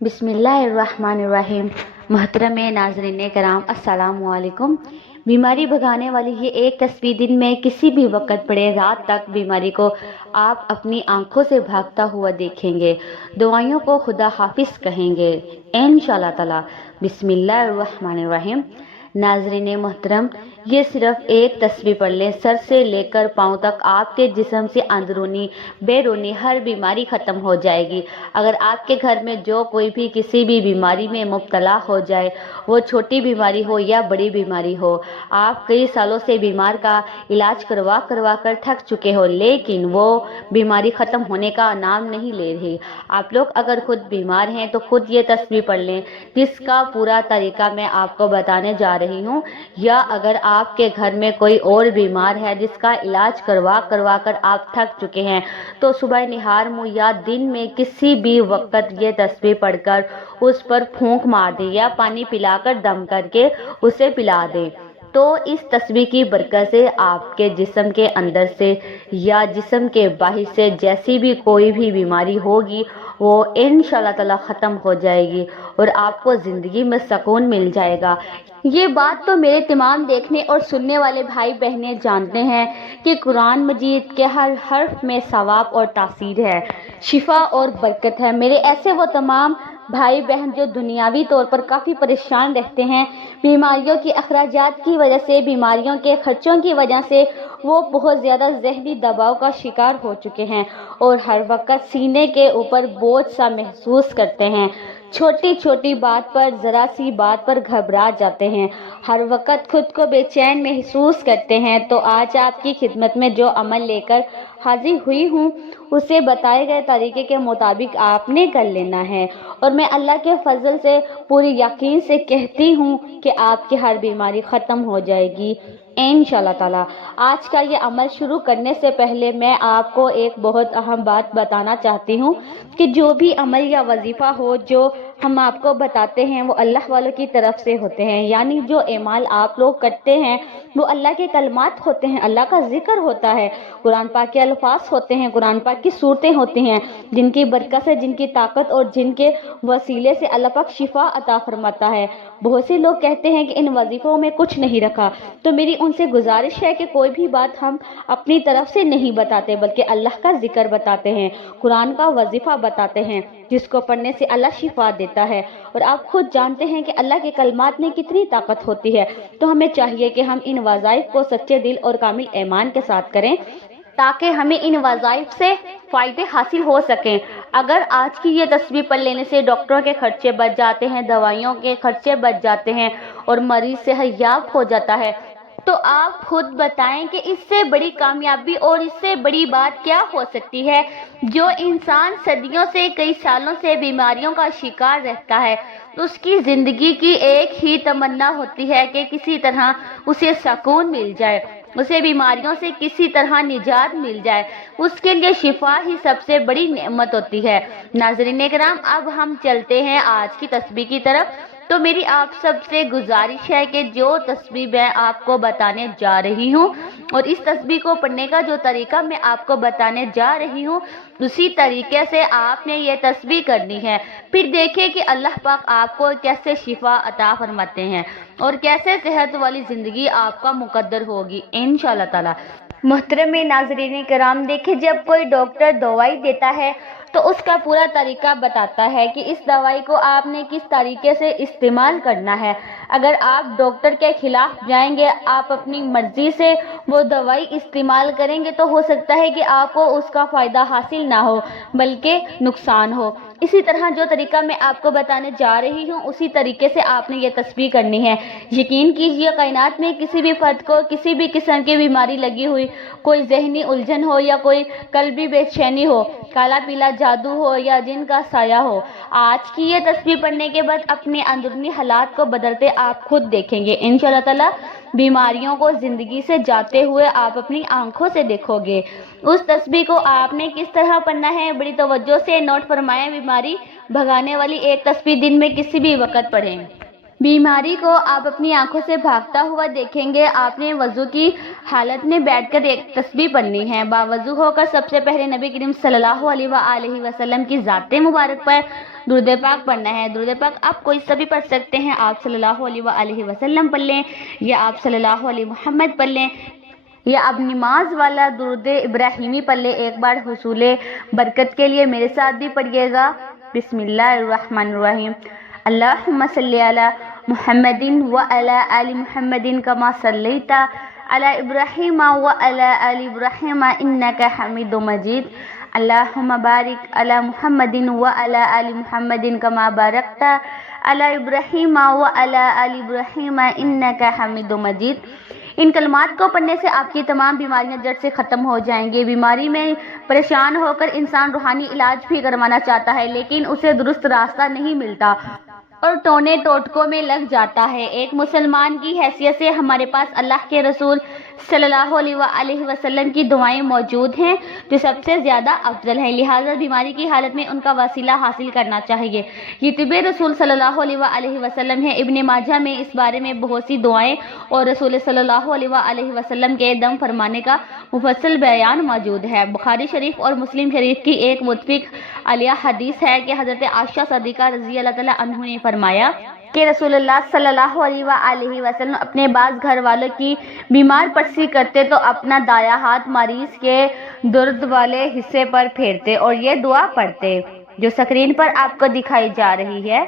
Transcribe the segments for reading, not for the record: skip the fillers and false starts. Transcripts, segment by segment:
بسم اللہ الرحمن الرحیم۔ محترم ناظرین کرام، السلام علیکم۔ بیماری بھگانے والی یہ ایک تسبیح دن میں کسی بھی وقت پڑھیں، رات تک بیماری کو آپ اپنی آنکھوں سے بھاگتا ہوا دیکھیں گے، دعائیوں کو خدا حافظ کہیں گے انشاءاللہ تعالی۔ بسم اللہ الرحمن الرحیم۔ ناظرین محترم، یہ صرف ایک تسبیح پڑھ لیں، سر سے لے کر پاؤں تک آپ کے جسم سے اندرونی بیرونی ہر بیماری ختم ہو جائے گی۔ اگر آپ کے گھر میں جو کوئی بھی کسی بھی بیماری میں مبتلا ہو جائے، وہ چھوٹی بیماری ہو یا بڑی بیماری ہو، آپ کئی سالوں سے بیمار کا علاج کروا کر تھک چکے ہو، لیکن وہ بیماری ختم ہونے کا نام نہیں لے رہی، آپ لوگ اگر خود بیمار ہیں تو خود یہ تسبیح پڑھ لیں، جس کا پورا طریقہ میں آپ کو بتانے جا رہی ہوں۔ یا اگر آپ کے گھر میں کوئی اور بیمار ہے جس کا علاج کروا کر آپ تھک چکے ہیں، تو صبح نہار منہ یا دن میں کسی بھی وقت یہ تسبیح پڑھ کر اس پر پھونک مار دیں یا پانی پلا کر دم کر کے اسے پلا دیں، تو اس تسبیح کی برکت سے آپ کے جسم کے اندر سے یا جسم کے باہر سے جیسی بھی کوئی بھی بیماری ہوگی وہ انشاءاللہ تعالی ختم ہو جائے گی اور آپ کو زندگی میں سکون مل جائے گا۔ یہ بات تو میرے تمام دیکھنے اور سننے والے بھائی بہنیں جانتے ہیں کہ قرآن مجید کے ہر حرف میں ثواب اور تاثیر ہے، شفا اور برکت ہے۔ میرے ایسے وہ تمام بھائی بہن جو دنیاوی طور پر کافی پریشان رہتے ہیں، بیماریوں کے اخراجات کی وجہ سے، بیماریوں کے خرچوں کی وجہ سے وہ بہت زیادہ ذہنی دباؤ کا شکار ہو چکے ہیں اور ہر وقت سینے کے اوپر بوجھ سا محسوس کرتے ہیں، چھوٹی چھوٹی بات پر، ذرا سی بات پر گھبرا جاتے ہیں، ہر وقت خود کو بے چین محسوس کرتے ہیں، تو آج آپ کی خدمت میں جو عمل لے کر حاضر ہوئی ہوں، اسے بتائے گئے طریقے کے مطابق آپ نے کر لینا ہے، اور میں اللہ کے فضل سے پوری یقین سے کہتی ہوں کہ آپ کی ہر بیماری ختم ہو جائے گی انشاءاللہ تعالی۔ آج کا یہ عمل شروع کرنے سے پہلے میں آپ کو ایک بہت اہم بات بتانا چاہتی ہوں کہ جو بھی عمل یا وظیفہ ہو جو ہم آپ کو بتاتے ہیں وہ اللہ والوں کی طرف سے ہوتے ہیں، یعنی جو اعمال آپ لوگ کرتے ہیں وہ اللہ کے کلمات ہوتے ہیں، اللہ کا ذکر ہوتا ہے، قرآن پاک کے الفاظ ہوتے ہیں، قرآن پاک کی صورتیں ہوتی ہیں، جن کی برکت سے، جن کی طاقت اور جن کے وسیلے سے اللہ پاک شفا عطا فرماتا ہے۔ بہت سے لوگ کہتے ہیں کہ ان وظیفوں میں کچھ نہیں رکھا، تو میری ان سے گزارش ہے کہ کوئی بھی بات ہم اپنی طرف سے نہیں بتاتے بلکہ اللہ کا ذکر بتاتے ہیں، قرآن کا وظیفہ بتاتے ہیں، جس کو پڑھنے سے اللہ شفا دیتا ہے، اور آپ خود جانتے ہیں کہ اللہ کے کلمات میں کتنی طاقت ہوتی ہے، تو ہمیں چاہیے کہ ہم ان وظائف کو سچے دل اور کامل ایمان کے ساتھ کریں تاکہ ہمیں ان وظائف سے فائدے حاصل ہو سکیں۔ اگر آج کی یہ تسبیح پڑھ لینے سے ڈاکٹروں کے خرچے بچ جاتے ہیں، دوائیوں کے خرچے بچ جاتے ہیں اور مریض صحت یاب ہو جاتا ہے، تو آپ خود بتائیں کہ اس سے بڑی کامیابی اور اس سے بڑی بات کیا ہو سکتی ہے؟ جو انسان صدیوں سے، کئی سالوں سے بیماریوں کا شکار رہتا ہے، اس کی زندگی کی ایک ہی تمنا ہوتی ہے کہ کسی طرح اسے سکون مل جائے، اسے بیماریوں سے کسی طرح نجات مل جائے، اس کے لیے شفا ہی سب سے بڑی نعمت ہوتی ہے۔ ناظرین کرام، اب ہم چلتے ہیں آج کی تسبیح کی طرف۔ تو میری آپ سب سے گزارش ہے کہ جو تسبیح میں آپ کو بتانے جا رہی ہوں اور اس تسبیح کو پڑھنے کا جو طریقہ میں آپ کو بتانے جا رہی ہوں، اسی طریقے سے آپ نے یہ تسبیح کرنی ہے، پھر دیکھیں کہ اللہ پاک آپ کو کیسے شفا عطا فرماتے ہیں اور کیسے صحت والی زندگی آپ کا مقدر ہوگی انشاءاللہ تعالی۔ محترم ناظرین کرام، دیکھیں جب کوئی ڈاکٹر دوائی دیتا ہے تو اس کا پورا طریقہ بتاتا ہے کہ اس دوائی کو آپ نے کس طریقے سے استعمال کرنا ہے۔ اگر آپ ڈاکٹر کے خلاف جائیں گے، آپ اپنی مرضی سے وہ دوائی استعمال کریں گے، تو ہو سکتا ہے کہ آپ کو اس کا فائدہ حاصل نہ ہو بلکہ نقصان ہو۔ اسی طرح جو طریقہ میں آپ کو بتانے جا رہی ہوں، اسی طریقے سے آپ نے یہ تسبیح کرنی ہے۔ یقین کیجئے کائنات میں کسی بھی فرد کو کسی بھی قسم کی بیماری لگی ہوئی، کوئی ذہنی الجھن ہو یا کوئی قلبی بے چینی ہو، کالا پیلا جادو ہو یا جن کا سایہ ہو، آج کی یہ تسبیح پڑھنے کے بعد اپنے اندرونی حالات کو بدلتے آپ خود دیکھیں گے انشاءاللہ تعالی۔ بیماریوں کو زندگی سے جاتے ہوئے آپ اپنی آنکھوں سے دیکھو گے۔ اس تسبیح کو آپ نے کس طرح پڑھنا ہے، بڑی توجہ سے نوٹ فرمائیں۔ بیماری بھگانے والی ایک تسبیح دن میں کسی بھی وقت پڑھیں۔ بیماری کو آپ اپنی آنکھوں سے بھاگتا ہوا دیکھیں گے۔ آپ نے وضو کی حالت میں بیٹھ کر ایک تسبیح پڑھنی ہے۔ باوضو ہو کر سب سے پہلے نبی کریم صلی اللہ علیہ وآلہ وسلم کی ذات مبارک پر درود پاک پڑھنا ہے۔ درود پاک آپ کوئی سا بھی پڑھ سکتے ہیں۔ آپ صلی اللہ علیہ وآلہ وسلم پڑھ لیں یا آپ صلی اللہ علیہ محمد پڑھ لیں یا اب نماز والا درود ابراہیمی پڑھ لیں۔ ایک بار حصول برکت کے لیے میرے ساتھ بھی پڑھیے گا۔ بسم اللہ الرحمن الرحیم۔ اللہم صلی علی محمد وعلی آل محمد کما صلیت علی ابراہیم وعلی آل ابراہیم انک حمید مجید۔ اللہم بارک علی محمد وعلی آل محمد کما بارکت علی ابراہیم وعلی آل ابراہیم انک حمید مجید۔ ان کلمات کو پڑھنے سے آپ کی تمام بیماریاں جڑ سے ختم ہو جائیں گی۔ بیماری میں پریشان ہو کر انسان روحانی علاج بھی کروانا چاہتا ہے لیکن اسے درست راستہ نہیں ملتا اور ٹونے ٹوٹکوں میں لگ جاتا ہے۔ ایک مسلمان کی حیثیت سے ہمارے پاس اللہ کے رسول صلی اللہ علیہ وآلہ وسلم کی دعائیں موجود ہیں جو سب سے زیادہ افضل ہیں، لہٰذا بیماری کی حالت میں ان کا وسیلہ حاصل کرنا چاہیے۔ یہ طب رسول صلی اللہ علیہ وآلہ وسلم ہے۔ ابن ماجہ میں اس بارے میں بہت سی دعائیں اور رسول صلی اللہ علیہ وآلہ وسلم کے دم فرمانے کا مفصل بیان موجود ہے۔ بخاری شریف اور مسلم شریف کی ایک متفق علیہ حدیث ہے کہ حضرت عائشہ صدیقہ رضی اللہ تعالیٰ عنہ نے فرمایا کہ رسول اللہ صلی اللہ علیہ وآلہ وسلم اپنے بعض گھر والوں کی بیمار پرسی کرتے تو اپنا دایاں ہاتھ مریض کے درد والے حصے پر پھیرتے اور یہ دعا پڑھتے جو سکرین پر آپ کو دکھائی جا رہی ہے۔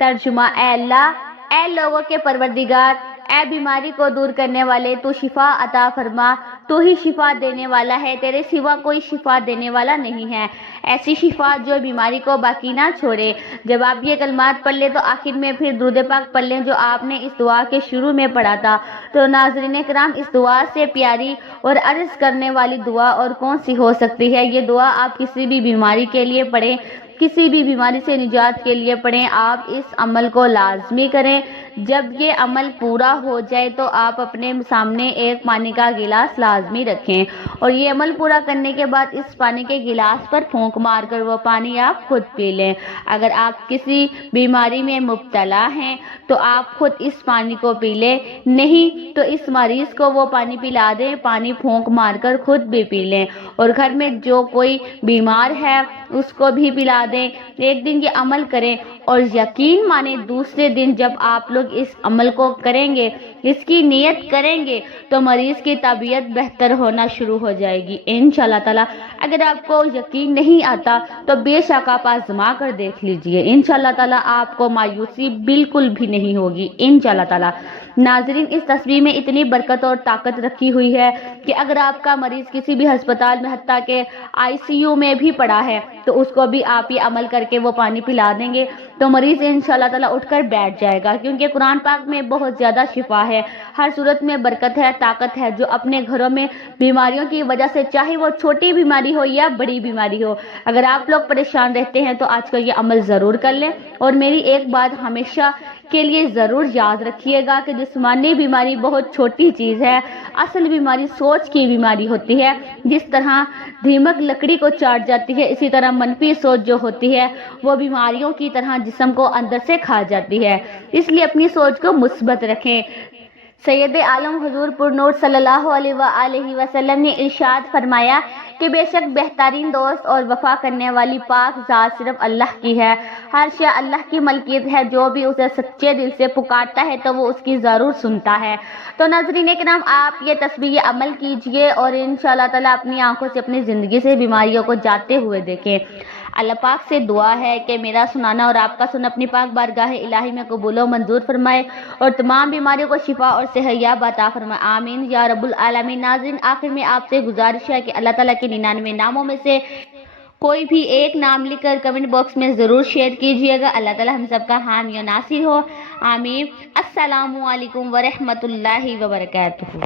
ترجمہ: اے اللہ، اے لوگوں کے پروردگار، اے بیماری کو دور کرنے والے، تو شفا عطا فرما۔ تو ہی شفا دینے والا ہے، تیرے سوا کوئی شفا دینے والا نہیں ہے۔ ایسی شفا جو بیماری کو باقی نہ چھوڑے۔ جب آپ یہ کلمات پڑھ لیں تو آخر میں پھر درود پاک پڑھ لیں جو آپ نے اس دعا کے شروع میں پڑھا تھا۔ تو ناظرین کرام، اس دعا سے پیاری اور عرض کرنے والی دعا اور کون سی ہو سکتی ہے؟ یہ دعا آپ کسی بھی بیماری کے لیے پڑھیں، کسی بھی بیماری سے نجات کے لیے پڑھیں۔ آپ اس عمل کو لازمی کریں۔ جب یہ عمل پورا ہو جائے تو آپ اپنے سامنے ایک پانی کا گلاس لازمی رکھیں اور یہ عمل پورا کرنے کے بعد اس پانی کے گلاس پر پھونک مار کر وہ پانی آپ خود پی لیں۔ اگر آپ کسی بیماری میں مبتلا ہیں تو آپ خود اس پانی کو پی لیں، نہیں تو اس مریض کو وہ پانی پلا دیں، پانی پھونک مار کر خود بھی پی لیں اور گھر میں جو کوئی بیمار ہے اس کو بھی پلا دیں۔ ایک دن یہ عمل کریں اور یقین مانیں دوسرے دن جب آپ لوگ اس عمل کو کریں گے، اس کی نیت کریں گے تو مریض کی طبیعت بہتر ہونا شروع ہو جائے گی انشاءاللہ تعالیٰ۔ اگر آپ کو یقین نہیں آتا تو بے شک آپ آزما کر دیکھ لیجئے، انشاءاللہ تعالیٰ آپ کو مایوسی بالکل بھی نہیں ہوگی انشاءاللہ تعالیٰ۔ ناظرین، اس تصویر میں اتنی برکت اور طاقت رکھی ہوئی ہے کہ اگر آپ کا مریض کسی بھی ہسپتال میں حتیٰ کہ ICU میں بھی پڑا ہے تو اس کو بھی آپ یہ عمل کر کے وہ پانی پلا دیں گے تو مریض انشاءاللہ تعالیٰ اٹھ کر بیٹھ جائے گا، کیونکہ قرآن پاک میں بہت زیادہ شفا ہے، ہر صورت میں برکت ہے، طاقت ہے۔ جو اپنے گھروں میں بیماریوں کی وجہ سے، چاہے وہ چھوٹی بیماری ہو یا بڑی بیماری ہو، اگر آپ لوگ پریشان رہتے ہیں تو آج کل یہ عمل ضرور کر لیں اور میری ایک بات ہمیشہ کے لیے ضرور یاد رکھیے گا کہ جسمانی بیماری بہت چھوٹی چیز ہے، اصل بیماری سوچ کی بیماری ہوتی ہے۔ جس طرح دیمک لکڑی کو چاٹ جاتی ہے، اسی طرح منفی سوچ جو ہوتی ہے وہ بیماریوں کی طرح جسم کو اندر سے کھا جاتی ہے، اس لیے اپنی سوچ کو مثبت رکھیں۔ سید عالم حضور پر نور صلی اللہ علیہ وآلہ وسلم نے ارشاد فرمایا کہ بے شک بہترین دوست اور وفا کرنے والی پاک ذات صرف اللہ کی ہے، ہر شے اللہ کی ملکیت ہے، جو بھی اسے سچے دل سے پکارتا ہے تو وہ اس کی ضرور سنتا ہے۔ تو ناظرین کرام، آپ یہ تسبیح عمل کیجئے اور انشاءاللہ تعالیٰ اپنی آنکھوں سے اپنی زندگی سے بیماریوں کو جاتے ہوئے دیکھیں۔ اللہ پاک سے دعا ہے کہ میرا سنانا اور آپ کا سننا اپنی پاک بارگاہ الہی میں قبول و منظور فرمائے اور تمام بیماریوں کو شفا اور صحت یاب عطا فرمائے، آمین یا رب العالمین۔ ناظرین، آخر میں آپ سے گزارش ہے کہ اللہ تعالیٰ کے 99 ناموں میں سے کوئی بھی ایک نام لکھ کر کمنٹ باکس میں ضرور شیئر کیجئے گا۔ اللہ تعالیٰ ہم سب کا حامی و ناصر ہو، آمین۔ السلام علیکم ورحمۃ اللہ وبرکاتہ۔